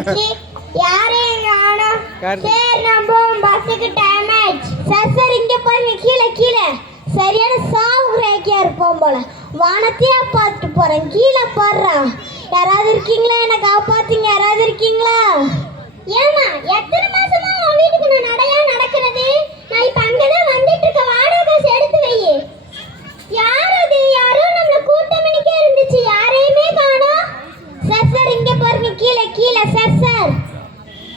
ஆயிடுச்சு யாரையும் காணோம்? சரி நம்ம பஸ்ஸுக்கு டைம் ஆயிடுச்சு. சார் சார் இங்க பாருங்க கீழே கீழே. சரியான சாவு ரேக்கியா இருப்போம் போல. வானத்தையா பார்த்துட்டு போறேன். கீழே பாடுறான் யாராவது இருக்கீங்களா? என்னை காப்பாத்துங்க. யாராவது இருக்கீங்களா? ஏமா எத்தனை மாசமா உன் வீட்டுக்கு நான் நடையா நடக்கிறது? நான் இப்ப அங்கதான் வந்துட்டு இருக்க. வாடகை எடுத்து வை. யாரோ நம்மள கூட்டமணிக்கே இருந்துச்சு யாரையுமே காணோம் சார் சார் இங்க பாருங்க கீழே கீழே சார் சார்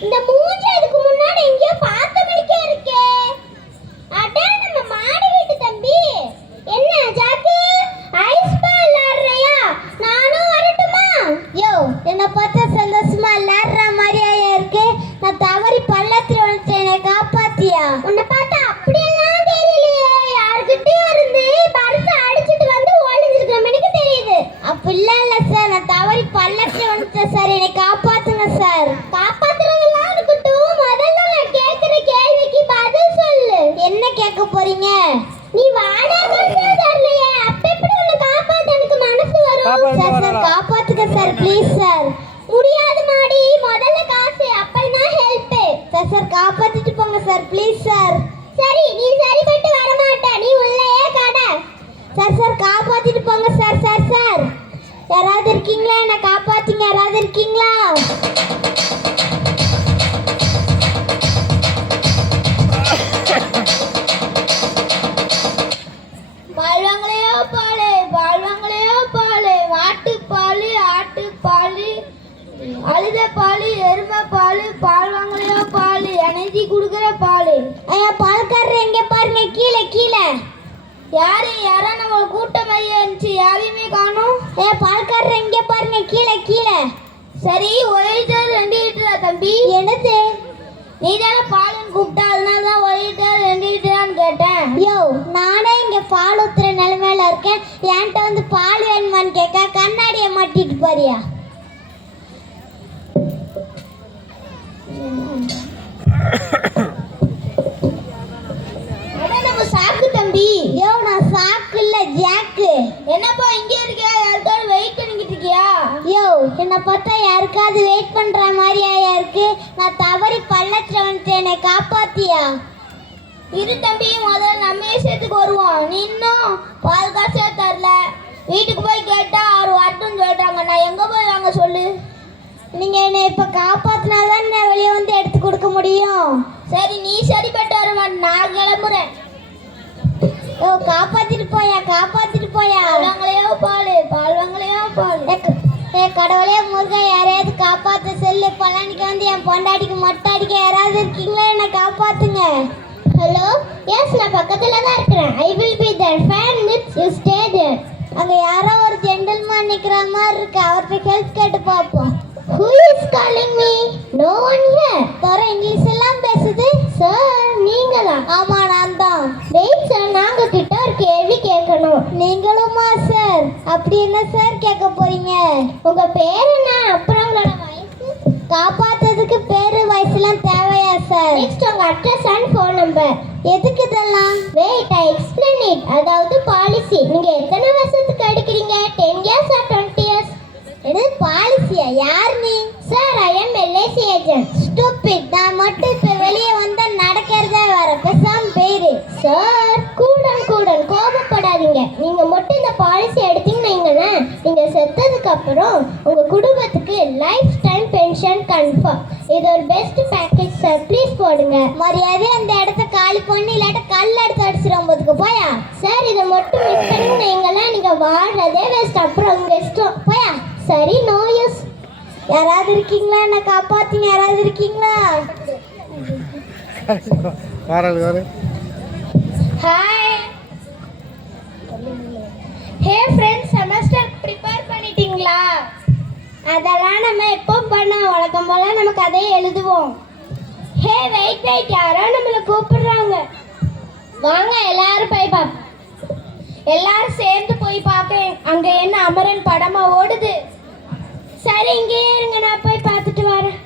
இந்த மூஞ்சி இதுக்கு முன்னாடி எங்கேயோ பார்த்த மணிக்கே இருக்கே அட நம்ம மாடி வீட்டு தம்பி என்ன ஜாக்கு ஐஸ் பால் விளையாடுறியா நானும் வரட்டுமா யோ என்ன பார்த்தா சந்தோஷமா விளையாடுற மாதிரியா இருக்கு நான் தவறி பள்ளத்துல வந்துட்டேன் என்னை காப்பாத்தியா உன்னை பார்த்தா அப்படியெல்லாம் தெரியலையே யாருக்கிட்டயும் இருந்து பரிசு அடிச்சிட்டு வந்து ஒளிஞ்சிருக்கிற மணிக்கு தெரியுது அப்படிலாம் இல்ல சார் நான் தவறி பள்ளத்துல வந்துட்டேன் சார் என்னை காப்பாத்துங்க சார் காப்பாத்துறதெல்லாம் இருக்கட்டும் முதல்ல நான் கேக்குற கேள்விக்கு பதில் சொல்லு என்ன கேட்க போறீங்க நீ வாடகை தரலையே அப்ப எப்படி உன்னை காப்பாத்த எனக்கு மனசு வரும் காப்பாத்த சார் சார் வரலாம். காப்பாத்துங்க சார் ப்ளீஸ் சார் முடியாது மாடி முதல்ல காசு அப்பதான் ஹெல்ப் சார் காப்பாத்திட்டு போங்க சார் ப்ளீஸ் சார். சரி நீ சரிப்பட்டு வர மாட்ட நீ உள்ளேயே கட. சார் சார் காப்பாத்திட்டு போங்க சார் சார் சார். யாராவது இருக்கீங்களா? என்ன காப்பாத்துங்க. யாராவது இருக்கீங்களா? யாரு யாரா நம்ம கூட்டம் மாதிரியே இருந்துச்சு யாரையுமே காணும். ஏ பால்காரர் எங்க பாருங்க கீழே கீழே. சரி ஒரு லிட்டர் ரெண்டு லிட்டரா தம்பி. என்னது? நீ தானே பாலுன்னு கூப்பிட்டா அதனால தான் ஒரு லிட்டர் ரெண்டு லிட்டரான்னு கேட்டேன். யோ நானே இங்க பால் ஊத்துற நிலைமையில இருக்கேன். என்கிட்ட வந்து பால் வேணுமான்னு கேட்க கண்ணாடியை மாட்டிட்டு பாரியா நம்ம தம்பி யோ நான் சாக்கு இல்ல ஜாக்கு. என்னப்பா இங்க இருக்க யாருக்காவது வெயிட் பண்ணிக்கிட்டு இருக்கியா? யோ என்ன பார்த்தா யாருக்காவது வெயிட் பண்ற மாதிரியா இருக்கு நான் தவறி பள்ளத்துல வந்துட்டு என்னை காப்பாத்தியா? இரு தம்பி முதல்ல நம்ம விஷயத்துக்கு வருவோம். நீ இன்னும் பால் காசே தரல. வீட்டுக்கு போய் கேட்டா அவர் வரட்டும்னு சொல்லிட்டாங்க நான் எங்க போய் வாங்க சொல்லு? நீங்க என்னை இப்ப காப்பாத்தினாதான் நான் வெளியே வந்து எடுத்து கொடுக்க முடியும்? சரி நீ சரிப்பட்டு வர மாட்டேன். நான் கிளம்புறேன். ஓ காப்பாத்திட்டு போயா காப்பாத்திட்டு போயா? பால்வாங்களையோ பால் பால்வாங்களையோ பால். ஏ கடவுளே முருகா யாரையாவது காப்பாத்த செல்லு. பழனிக்கு வந்து என் பொண்டாட்டிக்கு மொட்டை அடிக்க யாராவது இருக்கீங்களா? என்ன காப்பாத்துங்க. ஹலோ? எஸ் நான் பக்கத்துல தான் இருக்கிறேன். I will be there fan with you stay there அங்க யாரோ ஒரு ஜென்டில்மேன் நிக்கிற மாதிரி இருக்கு. அவர்கிட்ட ஹெல்ப் கேட்டு பார்ப்போம் Who is calling me? No one here. தர இங்கிலீஷ் எல்லாம் பேசுது சார் நீங்க தான் ஆமா நான் தான் வெயிட் சார் நாங்க கிட்ட ஒரு கேள்வி கேட்கணும் நீங்களுமா சார் அப்படி என்ன சார் கேட்க போறீங்க? உங்க பேர் என்ன? அப்புறம் உங்களோட வயசு? காப்பாத்துறதுக்கு பேரு வயசுலாம் தேவையா சார் நெக்ஸ்ட் உங்க அட்ரஸ் அண்ட் ஃபோன் நம்பர் எதுக்கு இதெல்லாம்? வெயிட் ஐ எக்ஸ்பிளைன் இட் அதாவது பாலிசி நீங்க எத்தனை வருஷத்துக்கு அடிக்கிறீங்க ten years or twenty years என்னது பாலிசியா யார் நீ? Sir I am LIC agent stupid நான் மட்டும் இப்ப வெளியே வந்தா நடக்கிறதே வர பேசாம பேரு சார் கூடன் கூடன் கோபப்படாதீங்க நீங்க மட்டும் இந்த பாலிசி எடுத்தீங்கன்னா நீங்க செத்ததுக்கு அப்புறம் உங்க குடும்பத்துக்கு லைஃப் டைம் பென்ஷன் கன்ஃபார்ம் இது ஒரு பெஸ்ட் பேக்கேஜ் சார் ப்ளீஸ் போடுங்க. மரியாதை அந்த இடத்த காலி பண்ணி இல்லாட்ட கல் எடுத்து அடிச்சிடும் போதுக்கு போயா? சார் இதை மட்டும் மிஸ் பண்ணீங்கன்னா நீங்க வாழ்றதே வேஸ்ட் அப்புறம் உங்க இஷ்டம். போயா? சரி நோ யூஸ் யாராவது இருக்கீங்களா? என்ன காப்பாத்துங்க. யாராவது இருக்கீங்களா? அதெல்லாம் நம்ம எப்போ பண்ணோம் வழக்கம் போல நம்ம கதையை எழுதுவோம். ஹே வெயிட் வெயிட் யாரோ நம்மளை கூப்பிடுறாங்க. வாங்க எல்லாரும் போய் பார்ப்போம் எல்லாரும் சேர்ந்து போய் பார்க்க அங்க என்ன அமரன் படமா ஓடுது? சரி இங்கேயே இருங்க நான் போய் பார்த்துட்டு வரேன்.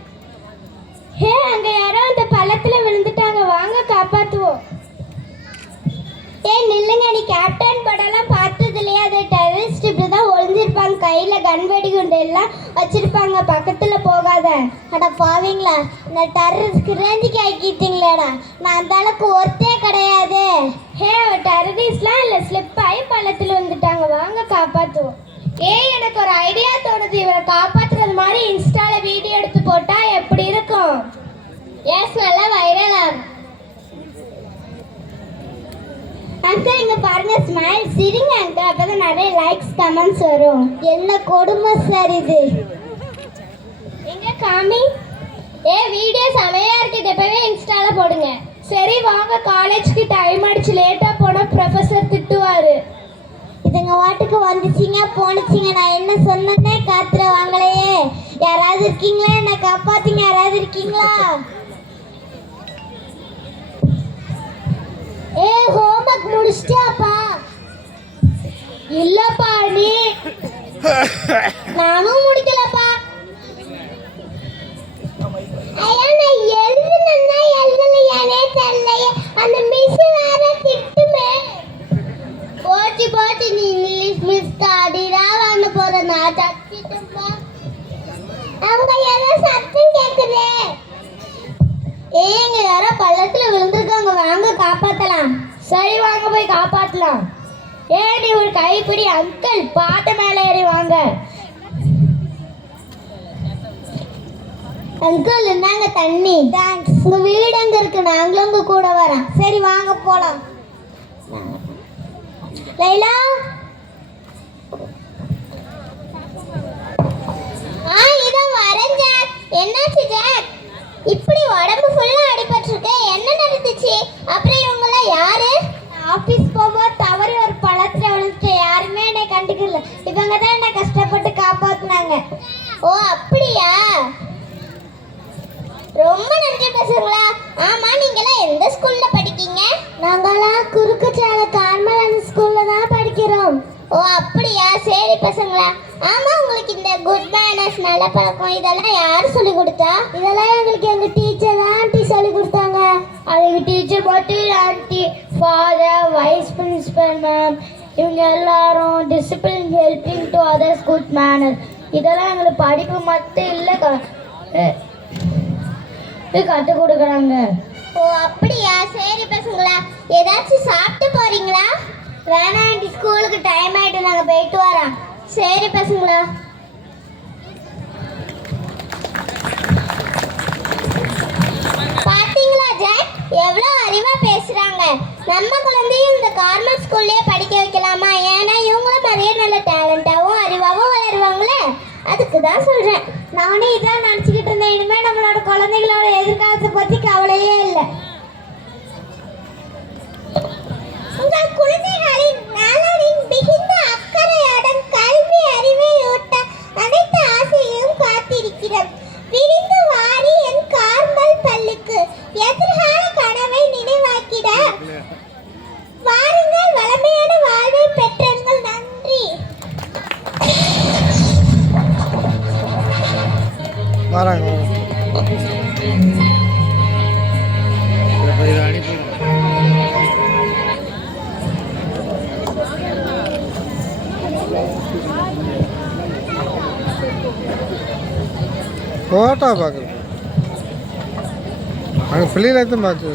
ஹே அங்க யாரோ அந்த பள்ளத்துல விழுந்துட்டாங்க. வாங்க காப்பாத்துவோம். ஏய் நில்லுங்க நீ கேப்டன் படம்லாம் பார்த்தது இல்லையா அது வச்சிருப்பாங்க பக்கத்தில் போகாத. அட பாவீங்களா? இந்த டெரரிஸ்ட் ரேஞ்சுக்கு ஆக்கிட்டீங்களேடா. நான் அந்த அளவுக்கு ஒருத்தே கிடையாது. ஹே டெரரிஸ்ட்லாம் இல்லை ஸ்லிப் ஆகி பள்ளத்தில் வந்துட்டாங்க. வாங்க காப்பாற்றுவோம் ஏய் எனக்கு ஒரு ஐடியா தோணுது. இவரை காப்பாத்துறது மாதிரி இன்ஸ்டால வீடியோ எடுத்து போட்டா எப்படி இருக்கும்? எஸ் நல்லா வைரல் ஆகும் அங்கிள் இங்க பாருங்க ஸ்மைல் சிரிங்க அங்கிள் அப்பதான் நிறைய லைக்ஸ் கமெண்ட்ஸ் வரும். என்ன கொடுமை சார் இது? எங்க காமி? ஏ வீடியோ செமையா இருக்கு. இதை போய் இன்ஸ்டால போடுங்க. சரி வாங்க. காலேஜ்க்கு டைம் அடிச்சு லேட்டா போனா ப்ரொஃபசர் திட்டுவாரு. இதுங்க வாட்டுக்கு வந்துச்சிங்க போனுச்சிங்க நான் என்ன சொன்னேன்னே காத்துல வாங்கலையே. யாராவது இருக்கீங்களா? என்னை காப்பாத்துங்க. யாராவது இருக்கீங்களா? ஏ ஹோம்வொர்க் முடிச்சிட்டியாப்பா? இல்லப்பா நீ நானும் முடிக்கலப்பா. ஐயா நான் எழுதுனா எழுதலையானே தெரியலையே. அந்த மிஸ் வேற திட்டுமே. போச்சு போச்சு நீ இங்கிலீஷ் மிஸ் தாடிடா வாங்க போற. நான் தப்பிட்டேன்ப்பா அவங்க ஏதோ சத்தம் கேக்குதே. ஏங்க யாரோ பல விழுந்திருக்காங்க வாங்க காப்பாத்தலாம் சரி வாங்க போய் காப்பாத்தலாம் ஏ நீ ஒரு கைப்பிடி அங்கிள் பாட்டு மேலே ஏறி வாங்க. அங்கிள் இந்தாங்க தண்ணி. தேங்க்ஸ் உங்க வீடு எங்க இருக்கு? நாங்களும் உங்க கூட வரோம். சரி வாங்க போலாம். லைலா? ஆ இதோ வரேன் ஜாக். என்னாச்சு ஜாக்? இப்படி உடம்பு ஃபுல்லா அடிபட்டிருக்க. என்ன நடந்துச்சு? அப்புறம் இவங்களாம் யாரு? ஆபீஸ் ஓ அப்படியா? ரொம்ப நன்றி பசங்களா ஆமா நீங்களாம் எந்த ஸ்கூல்ல படிக்கீங்க? நாங்களாம் குறுக்குச்சால கார்மலன் ஸ்கூல்ல தான் படிக்கிறோம். ஓ அப்படியா? சரி பசங்களா ஆமா உங்களுக்கு இந்த குட் மேனர்ஸ் நல்ல பழக்கம் இதெல்லாம் யார் சொல்லி கொடுத்தா? இதெல்லாம் எங்களுக்கு எங்க டீச்சர் ஆண்டி சொல்லி கொடுத்தாங்க. அதுக்கு டீச்சர் மட்டும் aunty father vice principal ma'am இவங்க எல்லாரும் discipline helping to others good manners இதெல்லாம் எங்களுக்கு படிப்பு மட்டும் இல்லை கற்றுக் கொடுக்குறாங்க. ஓ அப்படியா? சரி பசங்களா ஏதாச்சும் சாப்பிட்டு போறீங்களா? வேணாம் ஸ்கூலுக்கு டைம் ஆகிட்டு நாங்கள் போயிட்டு வரோம். சரி பசங்களா. நம்ம குழந்தையும் இந்த கார்மெண்ட் ஸ்கூல்லே படிக்க வைக்கலாமா? ஏன்னா இவங்களும் நிறைய நல்ல டேலண்டாகவும் அறிவாகவும் வளருவாங்களே. அதுக்கு தான் சொல்கிறேன் நானே இதான் நினச்சிக்கிட்டு இருந்தேன். இனிமேல் நம்மளோட குழந்தைகளோட எதிர்காலத்தை பற்றி கவலையே కోట పక్కన పిల్లలు అయితే మాకు